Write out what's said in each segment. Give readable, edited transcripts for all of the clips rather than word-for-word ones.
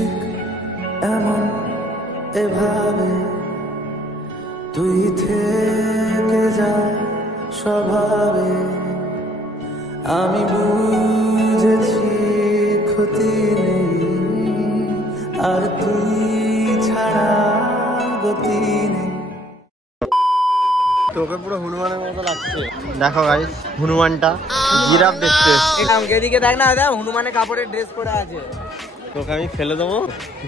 ঠিক এমন এভাবে তুই থেকে যা স্বভাবে আমি বুঝেছি ক্ষতি নেই আর তুই ছাড়া গতি নেই। তোকে পুরো হনুমানের মতো লাগছে। দেখো গাইস হনুমানটা জিরাফ দেখতে এসছে। এদিকে দেখ না, দেখ হনুমানের কাপড়ের ড্রেস পরে আছে। তোকে আমি ফেলে দেবো,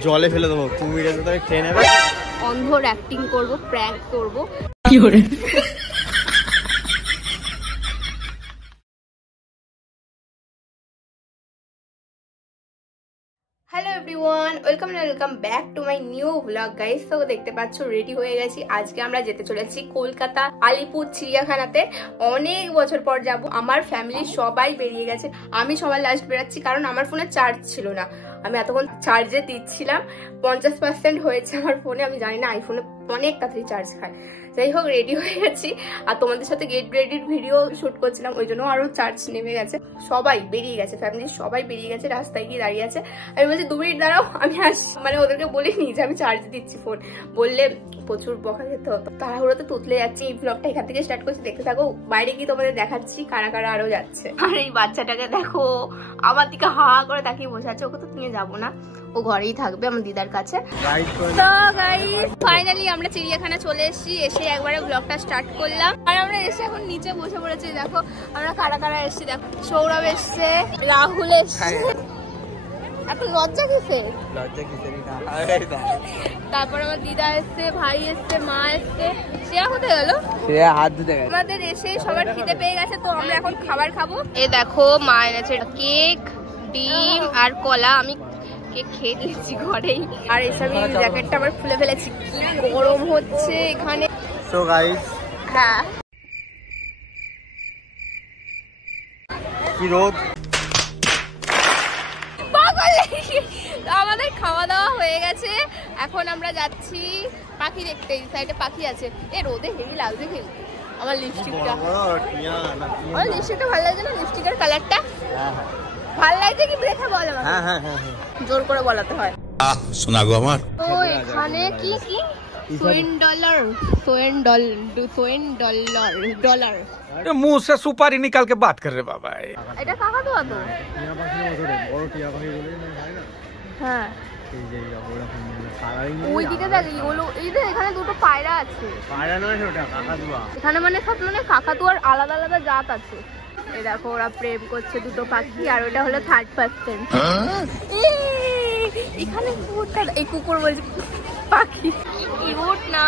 জলে ফেলে দেবো, কুমির এসে তোকে খেয়ে নেবে। অন্ধর অ্যাক্টিং করব, প্র্যাঙ্ক করব। কি করে hello everyone, welcome back to my new blog guys. তো দেখতে পাচ্ছ রেডি হয়ে গেছি। আজকে আমরা যেতে চলেছি কলকাতা আলিপুর চিড়িয়াখানাতে। অনেক বছর পর যাব। আমার ফ্যামিলির সবাই বেরিয়ে গেছে, আমি সবার লাস্ট বেরাচ্ছি, কারণ আমার ফোনে চার্জ ছিল না। আমি এতক্ষণ চার্জে দিচ্ছিলাম, 50% হয়েছে আমার ফোনে। আমি জানি না আইফোনে অনেক তাড়াতাড়ি চার্জ খায়। যাই হোক রেডি হয়ে গেছি, আর তোমাদের সাথে গেট রেডির ভিডিও শুট করছিলাম, ওই জন্য আরো চার্জ নেমে গেছে। সবাই বেরিয়ে গেছে, ফ্যামিলির সবাই বেরিয়ে গেছে, রাস্তায় গিয়ে দাঁড়িয়ে আছে। আমি বলছি 2 মিনিট দাঁড়াও, আমি আসছি। মানে ওদেরকে বলিনি যে আমি চার্জ দিচ্ছি ফোন, বললে প্রচুর বকা খেতে হতো। তাড়াহুড়োতে তুতলে যাচ্ছি। এই ব্লগটা এখান থেকে স্টার্ট করছি, দেখতে থাকো। বাইরে গিয়ে তোমাদের দেখাচ্ছি কারা কারা আরো যাচ্ছে। আর এই বাচ্চাটাকে দেখো, আমার দিকে হা করে তাকিয়ে বসে আছে। ওকে তো নিয়ে যাবো না, ও ঘরেই থাকবে আমার দিদার কাছে। তো গাইস ফাইনালি আমরা চিড়িয়াখানা চলে এসেছি। এসে একবারে ব্লগটা স্টার্ট করলাম। আর আমরা এসে এখন নিচে বসে পড়েছি। দেখো আমরা কারা কারা এসেছি। দেখো সৌরভ এসছে, রাহুল এসছে। এত লজ্জা কিসে? তারপর আমার দিদা এসছে, ভাই এসছে, মা এসছে। শ্রেয়া কোথায় গেল? শ্রেয়া হাত ধুতে গেছে। আমাদের এসে সবার খিদে পেয়ে গেছে, তো আমরা এখন খাবার খাবো। এই দেখো মা এনেছে কেক, ডিম আর কলা। আমি কেক খেয়ে দিয়েছি ঘরেই। আর এসব জ্যাকেটটা আবার খুলে ফেলেছি, কি গরম হচ্ছে এখানে। সো গাইস হ্যাঁ কি রোদ। আমাদের খাওয়া দাওয়া হয়ে গেছে, এখন আমরা যাচ্ছি পাখি দেখতে। এই সাইডে পাখি আছে। এ রোদে হেভি লাগছে খেলতে। আমার লিপস্টিকটা ভালো লাগছে না? লিপস্টিকের কালারটা ভালো লাগছে কি? দেখে বল আমাকে। হ্যাঁ জোর করে বলাতে হয়। শোনা গো আমার। তো এখানে কি কি $100 मुंह से सुपारी निकाल के बात कर रहे बाबा। এটা কাকাতুয়া তো। হ্যাঁ ওই দিকে দেখ, এই যে এখানে দুটো পায়রা আছে। পায়রা নয় ওটা কাকাতুয়া। এখানে মানে সব মানে কাকাতুয়ার আলাদা আলাদা জাত আছে। এই দেখো ওরা প্রেম করছে দুটো পাখি, আর ওটা হলো 3rd এখানে কুকুরটা, এই কুকুর বলছে পাখি, কি কিউট না?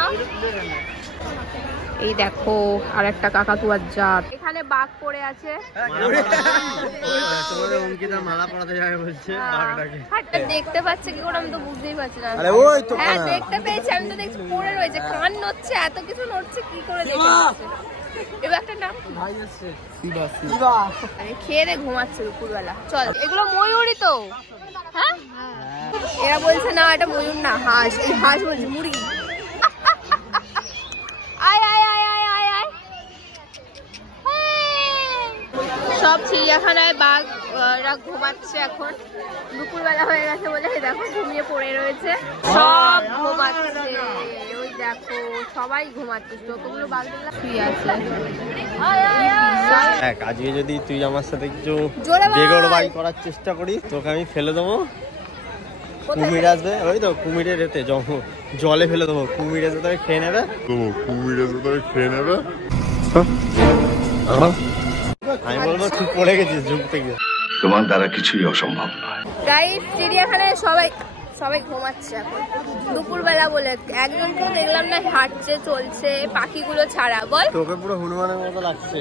এই দেখো আর একটা কাকাতুয়ার জাত। এখানে বাঘ পড়ে আছে। মালা পরাতে যাবে বলছে। দেখতে পাচ্ছে কি করে আমি তো বুঝতেই পারছি না। হ্যাঁ দেখতে পেয়েছি, আমি তো দেখছি পড়ে রয়েছে, কান নড়ছে, এত কিছু নড়ছে, কি করে দেখতে পাচ্ছে? এবার একটা নাম খেয়ে দে, ঘুমাচ্ছে দুপুরবেলা। চল, এগুলো ময়ূরই তো। হ্যাঁ এরা বলছে না এটা ময়ূর না, হাঁস। এই হাঁস বলছে মুরগি। সব চিড়িয়াখানায় বাঘরা ঘুমাচ্ছে। এখন দুপুরবেলা হয়ে গেছে বলে দেখো ঘুমিয়ে পড়ে রয়েছে, সব ঘুমাচ্ছে। ওই দেখো সবাই ঘুমাচ্ছে, যতগুলো বাঘ দেখলাম শুয়ে আছে। আজকে যদি তুই আমার সাথে কিছু বেগরবাই করার চেষ্টা করিস, তোকে আমি ফেলে দেবো। কুমির আসবে, ওই তো কুমিরের এতে জলে ফেলে দেবো, কুমির এসে তোকে খেয়ে নেবে। আমি বলবো তুই পড়ে গেছিস ঝুঁকতে গিয়ে। তোমার দ্বারা কিছুই অসম্ভব নয়। গাইস চিড়িয়াখানায় সবাই ঘুমাচ্ছে এখন দুপুরবেলা বলে। একজনকে দেখলাম না হাঁটছে চলছে, পাখিগুলো ছাড়া। বল তোকে পুরো হনুমানের মতো লাগছে।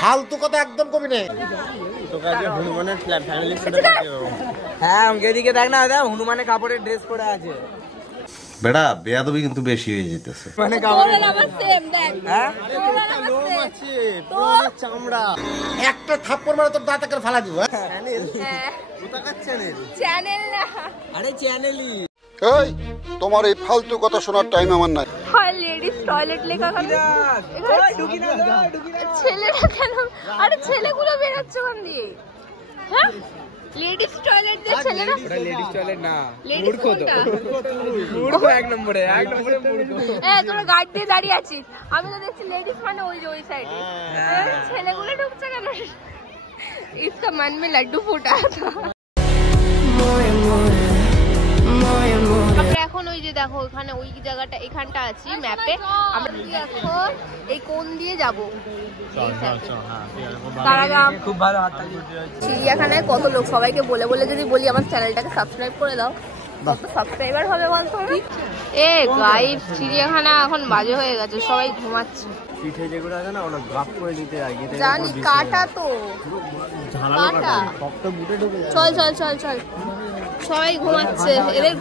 ফালতু কথা একদম কবি নেই। তোকে আজকে হনুমানের ফ্যামিলির সাথে। হ্যাঁ এদিকে দেখ না, দেখ হনুমানের কাপড়ের ড্রেস পরে আছে। বেড়া বেয়াদবি কিন্তু বেশি হয়ে যেতেছে। মানে চামড়া একটা থাপ্পড় মারে তোর দাঁত ফালা দিব। চ্যানেল না, আরে চ্যানেলই। এই তোমার এই ফালতু কথা শোনার টাইম আমার নাই। লেডিস টয়লেট লেখা ছেলেরা কেন? আরে ছেলেগুলো বেরোচ্ছে ওখান দিয়ে। হ্যাঁ লেডিস টয়লেট যে ছেলেরা, ওটা লেডিস টয়লেট না, লেডিস কোনটা? মূর্খ এক নম্বরে মূর্খ। তোরা গার্ড দিয়ে দাঁড়িয়ে আছিস, আমি তো দেখছি লেডিস মানে ওই যে ওই সাইডে ছেলেগুলো ঢুকছে কেন? इसका मन में लड्डू फूटा था। আমরা এখন ওই যে দেখো ওখানে ওই জায়গাটা এখানটা আছি ম্যাপে, আমরা এখন এই কোন দিয়ে যাব? খুব ভালো হাততালি। চিড়িয়াখানায় কত লোক, সবাইকে বলে বলে যদি বলি আমার চ্যানেলটাকে সাবস্ক্রাইব করে দাও, কত সাবস্ক্রাইবার হবে বলতো? এ গাইস, চিড়িয়াখানা এখন বাজে হয়ে গেছে, সবাই ঘুমাচ্ছে। পিঠে যেগুলো আছে না ওগুলো গাপ করে দিতে আগে জানি, কাটা তো কাটা। চল চল চল চল, সবাই ঘুমাচ্ছে, এদের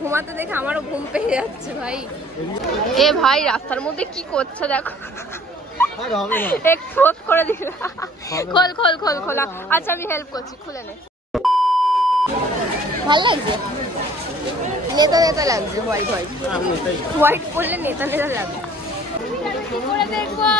ঘুমাতে দেখে আমারও ঘুম পেয়ে যাচ্ছে ভাই। এ ভাই রাস্তার মধ্যে কি করছে দেখো, একটু রোধ করে দিল। খোল খোল খোল খোলা। আচ্ছা আমি হেল্প করছি, খুলে নে। ভালো লাগছে, নেতা নেতা লাগছে, হোয়াইট হোয়াইট হোয়াইট পরলে নেতা নেতা লাগবে। কি করে দেখবো?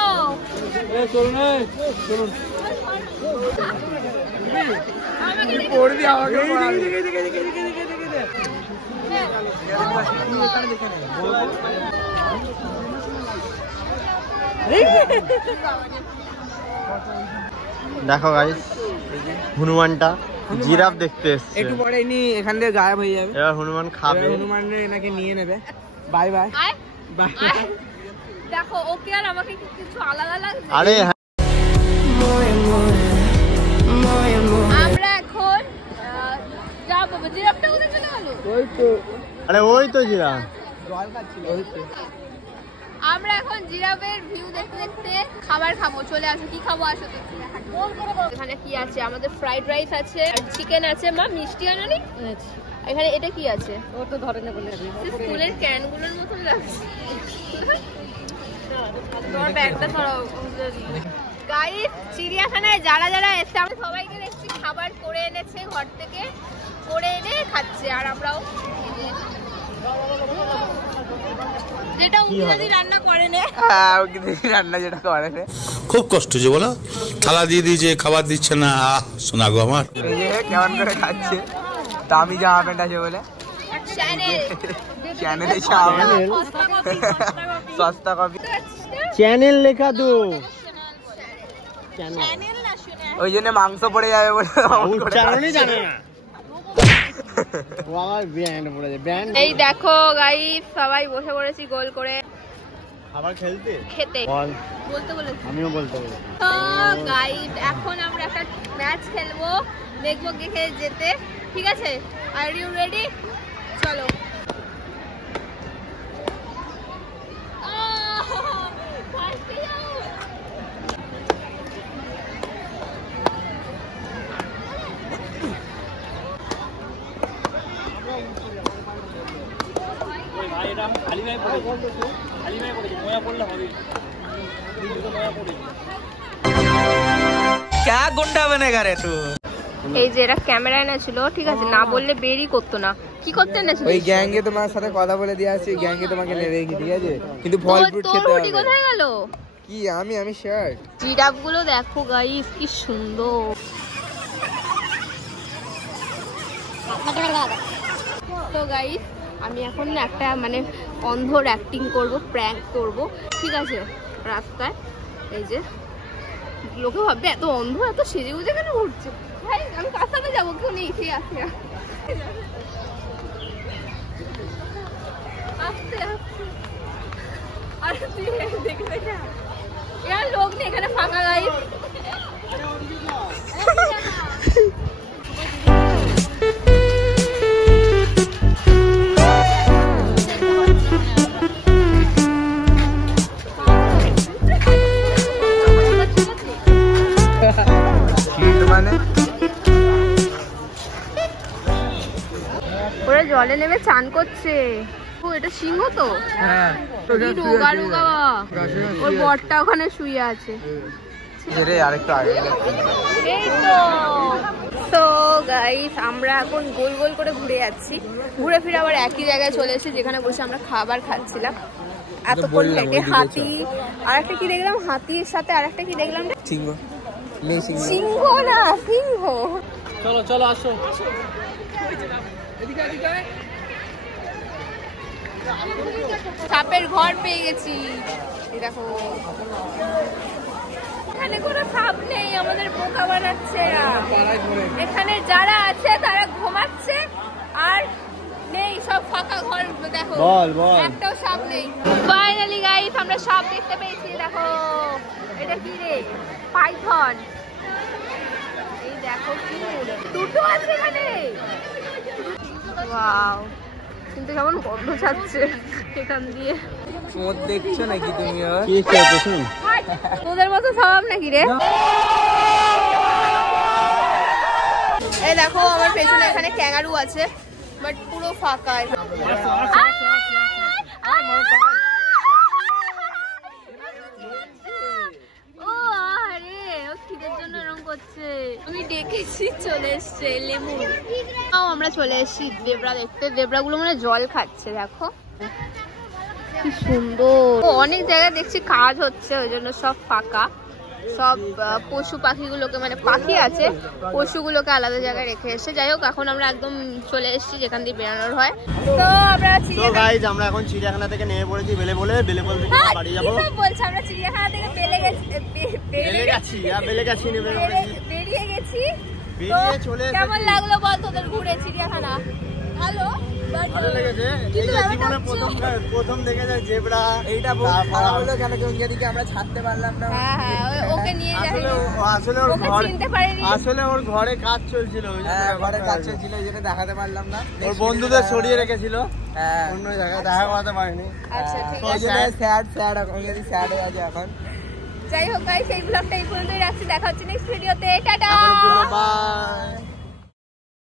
দেখো গাইস, হনুমানটা জিরাফ দেখতে এসছে, একটু পরে ইনি এখান থেকে গায়েব হয়ে যাবে। এবার হনুমান খাবে, হনুমান এনাকে নিয়ে নেবে। Bye bye bye. দেখো ওকে আর আমাকে কিছু আলাদা লাগছে। আরে আমরা এখন যাবো, জিরাফটা কোথায় চলে গেল? আরে ওই তো জিরাফ। আমরা এখন জিরাফের ভিউ দেখতে দেখতে খাবার খাবো, চলে আসো। কি খাবো আসো তো। এখানে কি আছে? আমাদের ফ্রাইড রাইস আছে, চিকেন আছে। মা মিষ্টি আনানি? এখানে এটা কি আছে? ও তো ধরে না বলে স্কুলের ক্যানগুলোর মতন লাগছে। তোমার ব্যাগটা সরাও। গাইস, চিড়িয়াখানায় যারা যারা এসে আমরা সবাইকে দেখছি খাবার করে এনেছে ঘর থেকে, করে এনে খাচ্ছে। আর আমরাও যেটা উনি রান্না করে নে। হ্যাঁ, ওকে দিদি রান্না যেটা করে নে। খুব কষ্ট যে বলো, থালা দিয়ে দিয়েছে, খাবার দিচ্ছে না। শোনা গো আমার, কেমন করে খাচ্ছে, দামি জামা প্যান্ট আছে বলে। চ্যানেলে সস্তা কপি, চ্যানেল লেখা তো, ওই জন্য মাংস পড়ে যাবে বলে উচ্চারণই জানে না। এই দেখো গাইস, সবাই বসে পড়েছি গোল করে খাবার খেলতে খেতে। বলতে বলেছি, আমিও বলতে বলে। তো গাইস, এখন আমরা একটা ম্যাচ খেলবো, দেখবো কে কে যেতে। ঠিক আছে, আর ইউ রেডি? চলো। क्या गुंडा बनेगा रे तू? এই যে এরা ক্যামেরা এনেছিল, ঠিক আছে, না বললে বেরই করতো না। কি করতে এনেছিল? ওই গ্যাংগে তোমার সাথে কথা বলে দিয়ে আসছি, গ্যাংগে তোমাকে নেবে কি, ঠিক আছে, কিন্তু ফল ফ্রুট খেতে হবে। কোথায় গেল? কি আমি শার্ট। জিরাফ গুলো দেখো গাইস, কি সুন্দর। তো গাইস, আমি এখন না একটা মানে অন্ধর অ্যাক্টিং করব, প্র্যাঙ্ক করব, ঠিক আছে, রাস্তায়। এই যে লোকে ভাববে এত অন্ধ, এত সেজে গুজে কেন ঘুরছে। ভাই আমি কার সাথে যাবো? কেউ নেই, সে আসে। আস্তে আস্তে, আর তুই দেখে দেখে यार, लोग नहीं এখানে ফাঁকা গাইস। ওরা জলে নেমে চান করছে। ও এটা সিংহ তো? হ্যাঁ, রোগা রোগা বাবা, ওর বরটা ওখানে শুয়ে আছে। আরেকটু আগে তো গাইস, আমরা এখন গোল গোল করে ঘুরে যাচ্ছি, ঘুরে ফিরে আবার একই জায়গায় চলে এসেছি যেখানে বসে আমরা খাবার খাচ্ছিলাম। এতক্ষণ হেঁটে হাতি, আর একটা কি দেখলাম, হাতির সাথে আর একটা কি দেখলাম, সিংহ না, সিংহ। চলো চলো আসো। সাপের ঘর পেয়ে গেছি, দেখো। এখানে কোনো সাপ নেই, আমাদের বোকা বানাচ্ছে। এখানে যারা আছে তারা ঘুমাচ্ছে, আর নেই, সব ফাঁকা ঘর। দেখো একটাও সাপ নেই। ফাইনালি গাইস আমরা সাপ দেখতে পেয়েছি। দেখো এটা কি রে? পাইথন। এই দেখো কি দুটো আছে এখানে। ওয়াও, কিন্তু কেমন গন্ধ ছাড়ছে এখান দিয়ে। মদ দেখছো নাকি তুমি? তোদের মতো স্বভাব নাকি রে? এই দেখো আমার পেছনে এখানে ক্যাঙ্গারু আছে, বাট পুরো ফাঁকা। ও আরে ও খিদের জন্য এরকম করছে। আমি ডেকেছি, চলে এসছে লেমন। আমরা চলে এসেছি দেবরা দেখতে। দেবরাগুলো মানে জল খাচ্ছে, দেখো কি সুন্দর। অনেক জায়গায় দেখছি কাজ হচ্ছে, ওই জন্য সব ফাঁকা। সব পশু পাখিগুলোকে, মানে পাখি আছে, পশুগুলোকে আলাদা জায়গায় রেখে এসে। যাই হোক, এখন আমরা একদম চলে এসেছি যেখান দিয়ে বেরানোর হয়। তো আমরা এখন চিড়িয়াখানা থেকে নেমে পড়েছি বেলেবল থেকে বাড়ি যাবো। বলছি আমরা চিড়িয়াখানা থেকে বেরিয়ে গেছি। কেমন লাগলো বল তোদের ঘুরে চিড়িয়াখানা? ভালো লেগেছে। প্রথম দেখে যায় জেব্রা, এইটা খারাপ হলো কেন দিকে আমরা ছাড়তে পারলাম না। হ্যাঁ, ওকে নিয়ে যাই। আসলে ওর ঘরে কাজ চলছিল, ঘরে কাজ চলছিল, এই জন্য দেখাতে পারলাম না। ওর বন্ধুদের সরিয়ে রেখেছিল, অন্য জায়গায় দেখা করাতে পারিনি। আচ্ছা ঠিক আছে, স্যাড হয়ে আছে এখন। যাই হোক গাইস, এই ব্লগটা এই পর্যন্তই রাখছি। দেখা হচ্ছে নেক্সট ভিডিওতে। Tata, by.